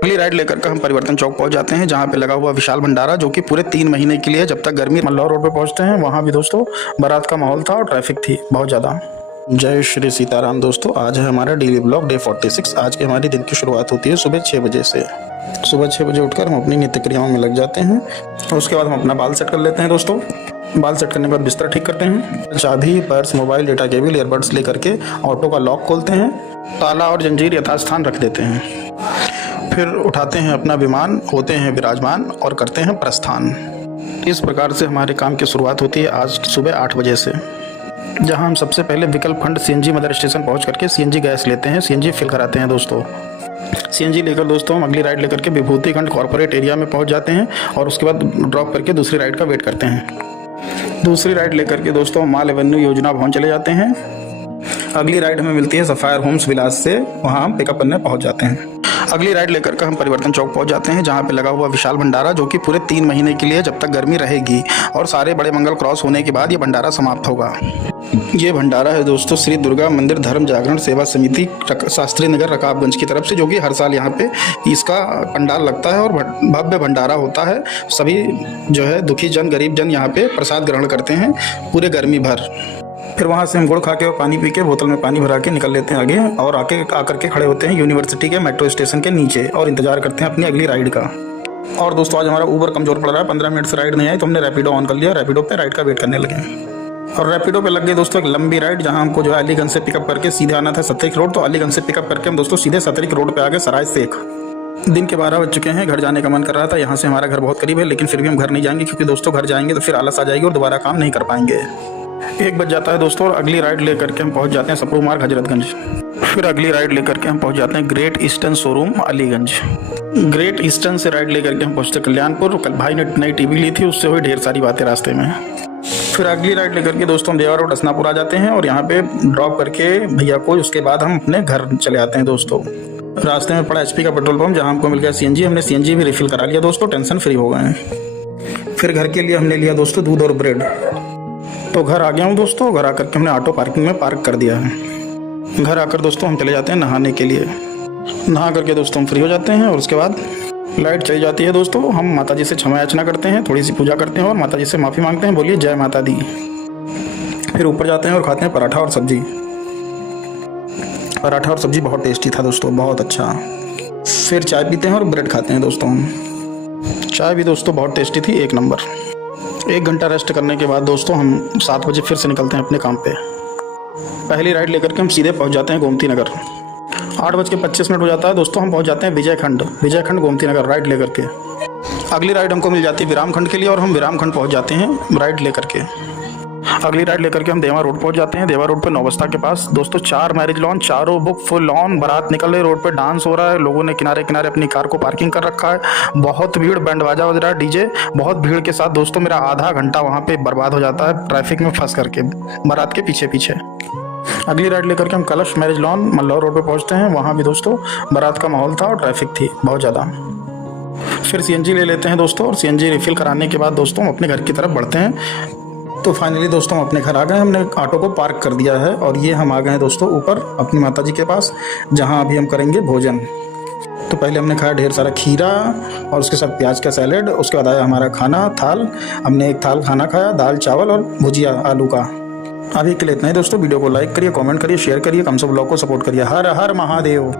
अगली राइड लेकर के हम परिवर्तन चौक पहुंच जाते हैं, जहां पे लगा हुआ विशाल भंडारा, जो कि पूरे 3 महीने के लिए, जब तक गर्मी। मल्लौर रोड पे पहुंचते हैं, वहां भी दोस्तों बारात का माहौल था और ट्रैफिक थी बहुत ज़्यादा। जय श्री सीताराम दोस्तों, आज है हमारा डेली ब्लॉग डे 46। आज की हमारी दिन की शुरुआत होती है सुबह 6 बजे से। सुबह 6 बजे उठकर हम अपनी नित्य क्रियाओं में लग जाते हैं और उसके बाद हम अपना बाल सेट कर लेते हैं दोस्तों। बाल सेट करने के बाद बिस्तर ठीक करते हैं, चाबी, purse, mobile, data cable, earbuds लेकर के ऑटो का लॉक खोलते हैं, ताला और जंजीर यथास्थान रख देते हैं। फिर उठाते हैं अपना विमान, होते हैं विराजमान और करते हैं प्रस्थान। इस प्रकार से हमारे काम की शुरुआत होती है आज सुबह 8 बजे से, जहां हम सबसे पहले विकल्प खंड सीएनजी मदर स्टेशन पहुंच करके सीएनजी गैस लेते हैं, सीएनजी फिल कराते हैं दोस्तों। सीएनजी लेकर दोस्तों हम अगली राइड लेकर के विभूति खंड कॉर्पोरेट एरिया में पहुंच जाते हैं और उसके बाद ड्रॉप करके दूसरी राइड का वेट करते हैं। दूसरी राइड लेकर के दोस्तों माल एवेन्यू योजना भवन चले जाते हैं। अगली राइड हमें मिलती है सफायर होम्स विलास से, वहाँ हम पिकअप करने पहुँच जाते हैं। अगली राइड लेकर के हम परिवर्तन चौक पहुंच जाते हैं, जहां पे लगा हुआ विशाल भंडारा, जो कि पूरे 3 महीने के लिए, जब तक गर्मी रहेगी और सारे बड़े मंगल क्रॉस होने के बाद ये भंडारा समाप्त होगा। ये भंडारा है दोस्तों श्री दुर्गा मंदिर धर्म जागरण सेवा समिति शास्त्री नगर रकाबगंज की तरफ से, जो कि हर साल यहाँ पे इसका पंडाल लगता है और भव्य भंडारा होता है। सभी जो है दुखी जन, गरीब जन यहाँ पे प्रसाद ग्रहण करते हैं पूरे गर्मी भर। फिर वहाँ से हम गुड़ खा के और पानी पी के बोतल में पानी भरा के निकल लेते हैं आगे और आकर के खड़े होते हैं यूनिवर्सिटी के मेट्रो स्टेशन के नीचे और इंतजार करते हैं अपनी अगली राइड का। और दोस्तों आज हमारा ऊबर कमजोर पड़ रहा है, 15 मिनट से राइड नहीं आई तो हमने रैपिडो ऑन कर लिया, रैपिडो पे राइड का वेट करने लगे और रैपिडो पे लग गई दोस्तों एक लंबी राइड, जहाँ हमको जो है अलीगंज से पिकअप करके सीधे आना था सतरिक रोड। तो अलीगंज से पिकअप करके हम दोस्तों सीधे सतरिक रोड पे आ गए सराय शेख। दिन के 12 बज चुके हैं, घर जाने का मन कर रहा था। यहाँ से हमारा घर बहुत करीब है, लेकिन फिर भी हम घर नहीं जाएंगे, क्योंकि दोस्तों घर जाएंगे तो फिर आलस आ जाएगी और दोबारा काम नहीं कर पाएंगे। 1 बज जाता है दोस्तों और अगली राइड लेकर के हम पहुंच जाते हैं सप्रू मार्ग हजरतगंज। फिर अगली राइड लेकर के हम पहुंच जाते हैं great eastern showroom Aliganj. Great eastern से राइड लेकर के हम पहुंचते कल्याणपुर। कल भाई ने नई टीवी ली थी, उससे हुई ढेर सारी बातें रास्ते में। फिर अगली राइड लेकर के दोस्तों हम देवा रोड असनापुर आ जाते हैं और यहाँ पे ड्रॉप करके भैया को, उसके बाद हम अपने घर चले आते हैं दोस्तों। रास्ते में पड़ा HP का पेट्रोल पंप, जहाँ हमको मिल गया CNG। हमने CNG भी रिफिल करा लिया दोस्तों, टेंशन फ्री हो गए हैं। फिर घर के लिए हमने लिया दोस्तों दूध और ब्रेड। तो घर आ गया हूँ दोस्तों। घर आकर के हमने ऑटो पार्किंग में पार्क कर दिया है। घर आकर दोस्तों हम चले जाते हैं नहाने के लिए। नहा करके दोस्तों हम फ्री हो जाते हैं और उसके बाद लाइट चली जाती है दोस्तों। हम माता जी से क्षमा याचना करते हैं, थोड़ी सी पूजा करते हैं और माता जी से माफ़ी मांगते हैं, बोलिए जय माता दी। फिर ऊपर जाते हैं और खाते हैं पराठा और सब्जी। पराठा और सब्जी बहुत टेस्टी था दोस्तों, बहुत अच्छा। फिर चाय पीते हैं और ब्रेड खाते हैं दोस्तों। चाय भी दोस्तों बहुत टेस्टी थी, 1 नंबर। 1 घंटा रेस्ट करने के बाद दोस्तों हम 7 बजे फिर से निकलते हैं अपने काम पे। पहली राइड लेकर के हम सीधे पहुंच जाते हैं गोमती नगर। 8:25 हो जाता है दोस्तों, हम पहुंच जाते हैं विजय खंड गोमती नगर राइड लेकर के। अगली राइड हमको मिल जाती है विराम खंड के लिए और हम विराम खंड पहुंच जाते हैं राइड लेकर के। अगली राइड लेकर के हम देवा रोड पहुंच जाते हैं। देवा रोड पे नौबस्ता के पास दोस्तों 4 मैरिज लॉन, चारों बुक फुल ऑन। बारात निकल रही, रोड पे डांस हो रहा है, लोगों ने किनारे किनारे अपनी कार को पार्किंग कर रखा है। बहुत भीड़, बैंड बाजा बज रहा है, डीजे, बहुत भीड़ के साथ दोस्तों मेरा आधा घंटा वहाँ पे बर्बाद हो जाता है ट्रैफिक में फंस करके बारात के पीछे पीछे। अगली राइड लेकर के हम कलश मैरिज लॉन मल्लौर रोड पे पहुँचते हैं। वहाँ भी दोस्तों बारात का माहौल था और ट्रैफिक थी बहुत ज़्यादा। फिर CNG ले लेते हैं दोस्तों और CNG रिफिल कराने के बाद दोस्तों हम अपने घर की तरफ बढ़ते हैं। तो फाइनली दोस्तों हम अपने घर आ गए। हमने ऑटो को पार्क कर दिया है और ये हम आ गए हैं दोस्तों ऊपर अपनी माता जी के पास, जहां अभी हम करेंगे भोजन। तो पहले हमने खाया ढेर सारा खीरा और उसके साथ प्याज का सैलेड। उसके बाद आया हमारा खाना थाल। हमने 1 थाल खाना खाया, दाल चावल और भुजिया आलू का। अभी के लिए इतना ही दोस्तों। वीडियो को लाइक करिए, कमेंट करिए, शेयर करिए, कम से ब्लॉग को सपोर्ट करिए। हर हर महादेव।